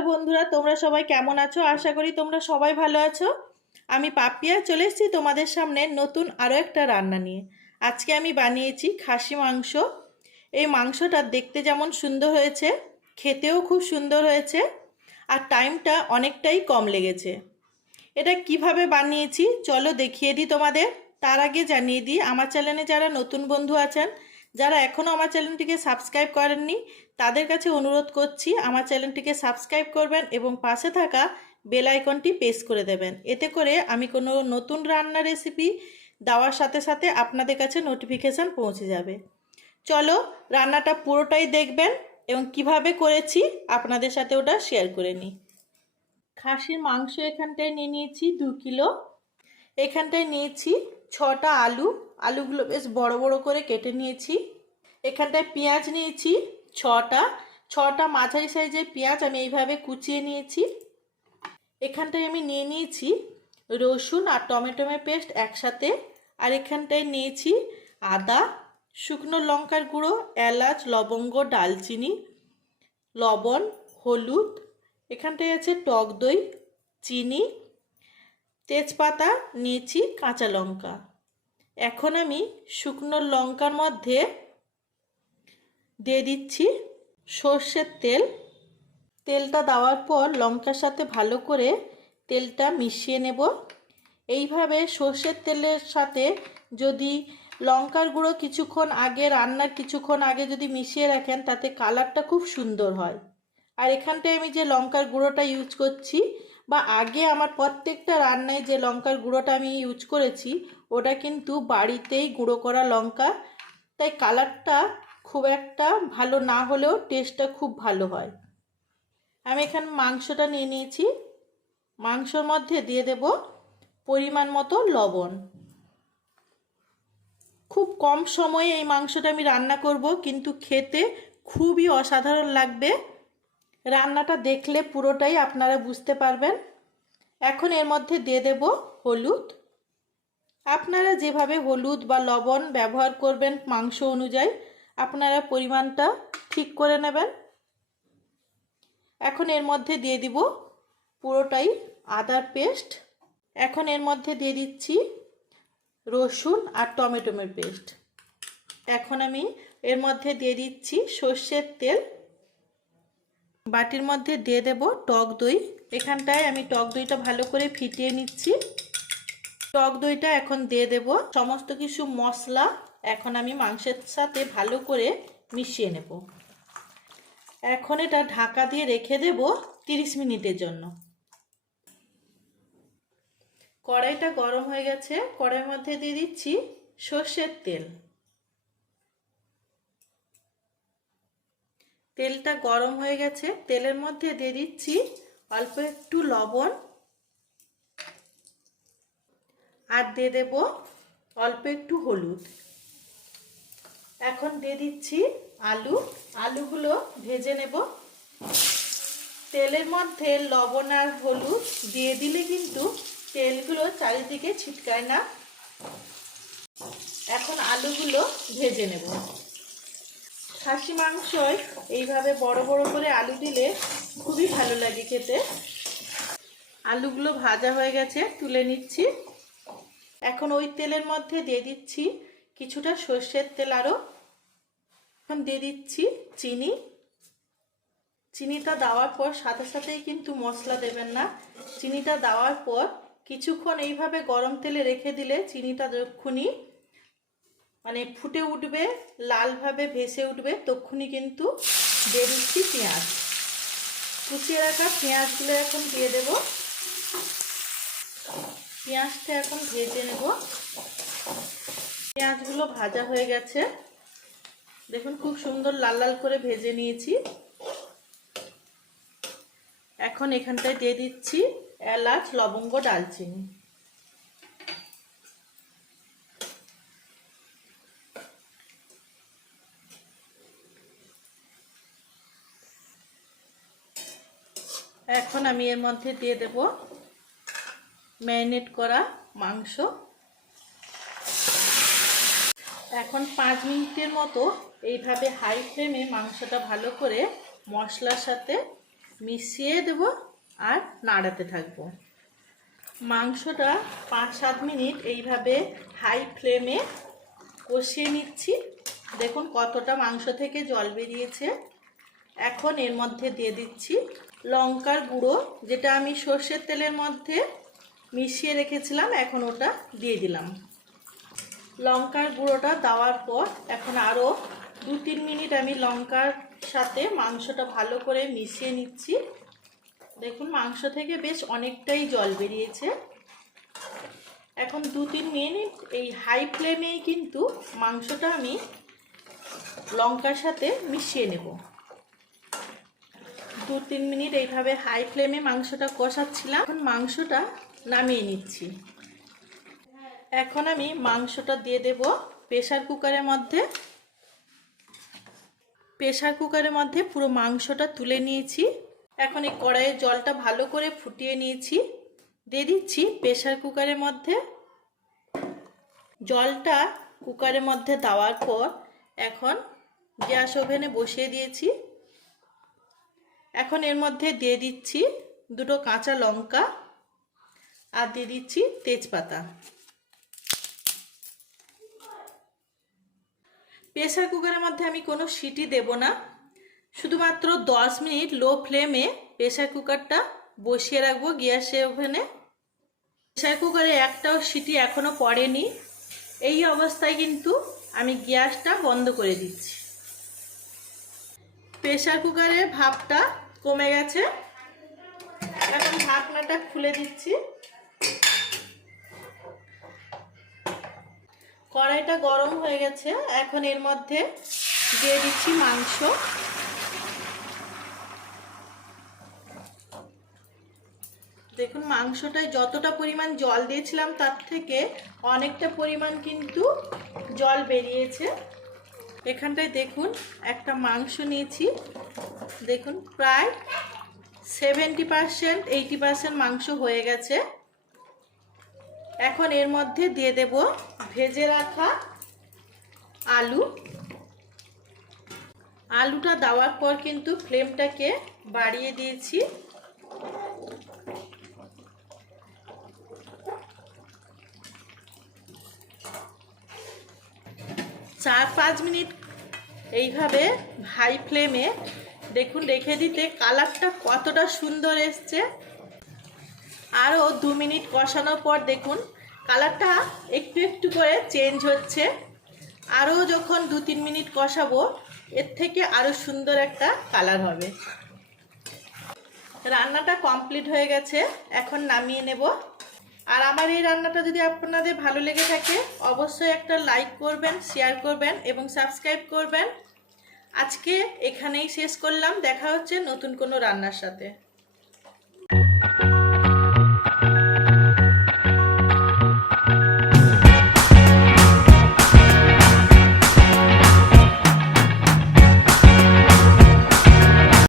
Hello বন্ধুরা, তোমরা সবাই কেমন আছো? আশা করি তোমরা সবাই ভালো আছো। আমি পাপিয়া চলে এসেছি তোমাদের সামনে নতুন আরও একটা রান্না নিয়ে। আজকে আমি বানিয়েছি খাসি মাংস। এই মাংসটা দেখতে যেমন সুন্দর হয়েছে, খেতেও খুব সুন্দর হয়েছে, আর টাইমটা অনেকটাই কম লেগেছে। এটা কিভাবে বানিয়েছি চলো দেখিয়ে দিই তোমাদের। তার আগে জানিয়ে দিই, আমার চ্যানেলে যারা নতুন বন্ধু আছেন, যারা এখনও আমার চ্যানেলটিকে সাবস্ক্রাইব করেননি, তাদের কাছে অনুরোধ করছি আমার চ্যানেলটিকে সাবস্ক্রাইব করবেন এবং পাশে থাকা বেল আইকনটি প্রেস করে দেবেন। এতে করে আমি কোনো নতুন রান্নার রেসিপি দেওয়ার সাথে সাথে আপনাদের কাছে নোটিফিকেশান পৌঁছে যাবে। চলো রান্নাটা পুরোটাই দেখবেন এবং কিভাবে করেছি আপনাদের সাথে ওটা শেয়ার করে নিই। খাসির মাংস এখানটায় নিয়ে নিয়েছি 2 কিলো। এখানটায় নিয়েছি 6টা আলু। আলুগুলো বেশ বড় বড় করে কেটে নিয়েছি। এখানটায় পেঁয়াজ নিয়েছি 6টা মাঝারি সাইজের পেঁয়াজ আমি এইভাবে কুচিয়ে নিয়েছি। এখানটায় আমি নিয়ে নিয়েছি রসুন আর টমেটোমের পেস্ট একসাথে। আর এখানটায় নিয়েছি আদা, শুকনো লঙ্কার গুঁড়ো, এলাচ, লবঙ্গ, ডালচিনি, লবণ, হলুদ। এখানটায় আছে টক দই, চিনি, তেজপাতা নিয়েছি, কাঁচা লঙ্কা। এখন আমি শুকনো লঙ্কার মধ্যে দিয়ে দিচ্ছি সর্ষের তেল। তেলটা দেওয়ার পর লঙ্কার সাথে ভালো করে তেলটা মিশিয়ে নেব। এইভাবে সর্ষের তেলের সাথে যদি লঙ্কার গুঁড়ো রান্নার কিছুক্ষণ আগে যদি মিশিয়ে রাখেন, তাতে কালারটা খুব সুন্দর হয়। আর এখানটায় আমি যে লঙ্কার গুঁড়োটা ইউজ করছি, বা আগে আমার প্রত্যেকটা রান্নায় যে লঙ্কার গুঁড়োটা আমি ইউজ করেছি, ওটা কিন্তু বাড়িতেই গুঁড়ো করা লঙ্কা, তাই কালারটা খুব একটা ভালো না হলেও টেস্টটা খুব ভালো হয়। আমি এখানে মাংসটা নিয়ে নিয়েছি। মাংসর মধ্যে দিয়ে দেব পরিমাণ মতো লবণ। খুব কম সময়ে এই মাংসটা আমি রান্না করব, কিন্তু খেতে খুবই অসাধারণ লাগবে। রান্নাটা দেখলে পুরোটাই আপনারা বুঝতে পারবেন। এখন এর মধ্যে দিয়ে দেব হলুদ। আপনারা যেভাবে হলুদ বা লবণ ব্যবহার করবেন মাংস অনুযায়ী আপনারা পরিমাণটা ঠিক করে নেবেন। এখন এর মধ্যে দিয়ে দিব পুরোটাই আদার পেস্ট। এখন এর মধ্যে দিয়ে দিচ্ছি রসুন আর টমেটোমের পেস্ট। এখন আমি এর মধ্যে দিয়ে দিচ্ছি সর্ষের তেল। বাটির মধ্যে দিয়ে দেব টক দই। এখানটায় আমি টক দইটা ভালো করে ফিটিয়ে নিচ্ছি। টক দইটা এখন দিয়ে দেব সমস্ত কিছু মশলা। এখন আমি মাংসের সাথে ভালো করে মিশিয়ে নেব। এখন এটা ঢাকা দিয়ে রেখে দেব 30 মিনিটের জন্য। কড়াইটা গরম হয়ে গেছে। কড়াইয়ের মধ্যে দিয়ে দিচ্ছি সর্ষের তেল। তেলটা গরম হয়ে গেছে। তেলের মধ্যে দিয়ে দিচ্ছি অল্প একটু লবণ, আর দিয়ে দেব অল্প একটু হলুদ। এখন দিয়ে দিচ্ছি আলু। আলুগুলো ভেজে নেব। তেলের মধ্যে লবণ আর হলুদ দিয়ে দিলে কিন্তু তেলগুলো চারিদিকে ছিটকায় না। এখন আলুগুলো ভেজে নেব। খাসি মাংসয় এইভাবে বড় বড় করে আলু দিলে খুবই ভালো লাগে খেতে। আলুগুলো ভাজা হয়ে গেছে, তুলে নিচ্ছি। এখন ওই তেলের মধ্যে দিয়ে দিচ্ছি কিছুটা সর্ষের তেল আরও। এখন দিয়ে দিচ্ছি চিনি। চিনিটা দেওয়ার পর সাথে সাথেই কিন্তু মশলা দেবেন না। চিনিটা দেওয়ার পর কিছুক্ষণ এইভাবে গরম তেলে রেখে দিলে চিনিটা যখনই ফুটে উঠবে, লালভাবে ভেসে উঠবে, তখনই কিন্তু দিয়ে দিচ্ছি পেঁয়াজ। কুচিয়ে রাখা পেঁয়াজগুলো এখন দিয়ে দেব। পেঁয়াজটা এখন ভেজে নেব। পেঁয়াজগুলো ভাজা হয়ে গেছে, দেখুন খুব সুন্দর লাল লাল করে ভেজে নিয়েছি। এখন এখানটায় দিয়ে দিচ্ছি এলাচ, লবঙ্গ, ডালচিনি। এখন আমি এর মধ্যে দিয়ে দেব ম্যারিনেট করা মাংস। এখন 5 মিনিটের মতো এইভাবে হাই ফ্লেমে মাংসটা ভালো করে মশলার সাথে মিশিয়ে দেব আর নাড়াতে থাকবো। মাংসটা 5-7 মিনিট এইভাবে হাই ফ্লেমে কষিয়ে নিচ্ছি। দেখুন কতটা মাংস থেকে জল বেরিয়েছে। এখন এর মধ্যে দিয়ে দিচ্ছি লঙ্কার গুঁড়ো, যেটা আমি সর্ষের তেলের মধ্যে মিশিয়ে রেখেছিলাম, এখন ওটা দিয়ে দিলাম। লঙ্কার গুঁড়োটা দেওয়ার পর এখন আরও 2-3 মিনিট আমি লঙ্কার সাথে মাংসটা ভালো করে মিশিয়ে নিচ্ছি। দেখুন মাংস থেকে বেশ অনেকটাই জল বেরিয়েছে। এখন 2-3 মিনিট এই হাই ফ্লেমেই কিন্তু মাংসটা আমি লঙ্কার সাথে মিশিয়ে নেব। 2-3 মিনিট এইভাবে হাই ফ্লেমে মাংসটা কষাচ্ছিলাম। এখন মাংসটা নামিয়ে নিচ্ছি। এখন আমি মাংসটা দিয়ে দেব প্রেসার কুকারের মধ্যে। প্রেসার কুকারের মধ্যে পুরো মাংসটা তুলে নিয়েছি। এখন এই কড়াইয়ের জলটা ভালো করে ফুটিয়ে নিয়েছি। দিয়ে দিচ্ছি প্রেসার কুকারের মধ্যে। জলটা কুকারের মধ্যে দেওয়ার পর এখন গ্যাস ওভেনে বসিয়ে দিয়েছি। এখন এর মধ্যে দিয়ে দিচ্ছি 2টো কাঁচা লঙ্কা আর দিয়ে দিচ্ছি তেজপাতা। প্রেসার কুকারের মধ্যে আমি কোনো সিটি দেব না, শুধুমাত্র 10 মিনিট লো ফ্লেমে প্রেসার কুকারটা বসিয়ে রাখবো গ্যাসের ওভেনে। প্রেসার কুকারে একটাও সিটি এখনো পড়েনি। এই অবস্থায় কিন্তু আমি গ্যাসটা বন্ধ করে দিচ্ছি। প্রেসার কুকারের ভাপটা কমে গেছে। এখন ঢাকনাটা খুলে দিচ্ছি। কড়াইটা গরম হয়ে গেছে। এখন এর মধ্যে দিয়ে দিচ্ছি মাংস। দেখুন মাংসটায় যতটা পরিমাণ জল দিয়েছিলাম তার থেকে অনেকটা পরিমাণ কিন্তু জল বেরিয়েছে। এখানটায় দেখুন একটা মাংস নিয়েছি। দেখুন প্রায় 70-80% মাংস হয়ে গেছে। এখন এর মধ্যে দিয়ে দেব ভেজে রাখা আলু। আলুটা দেওয়ার পর কিন্তু ফ্লেমটাকে বাড়িয়ে দিয়েছি। চার 5 মিনিট এইভাবে হাই ফ্লেমে দেখুন রেখে দিতে কালারটা কতটা সুন্দর এসছে। আরও 2 মিনিট কষানোর পর দেখুন কালারটা একটু একটু করে চেঞ্জ হচ্ছে। আরও যখন 2-3 মিনিট কষাবো এর থেকে আরও সুন্দর একটা কালার হবে। রান্নাটা কমপ্লিট হয়ে গেছে, এখন নামিয়ে নেব। আর আমার এই রান্নাটা যদি আপনাদের ভালো লেগে থাকে অবশ্যই একটা লাইক করবেন, শেয়ার করবেন এবং সাবস্ক্রাইব করবেন। আজকে এখানেই শেষ করলাম। দেখা হচ্ছে নতুন কোনো রান্নার সাথে।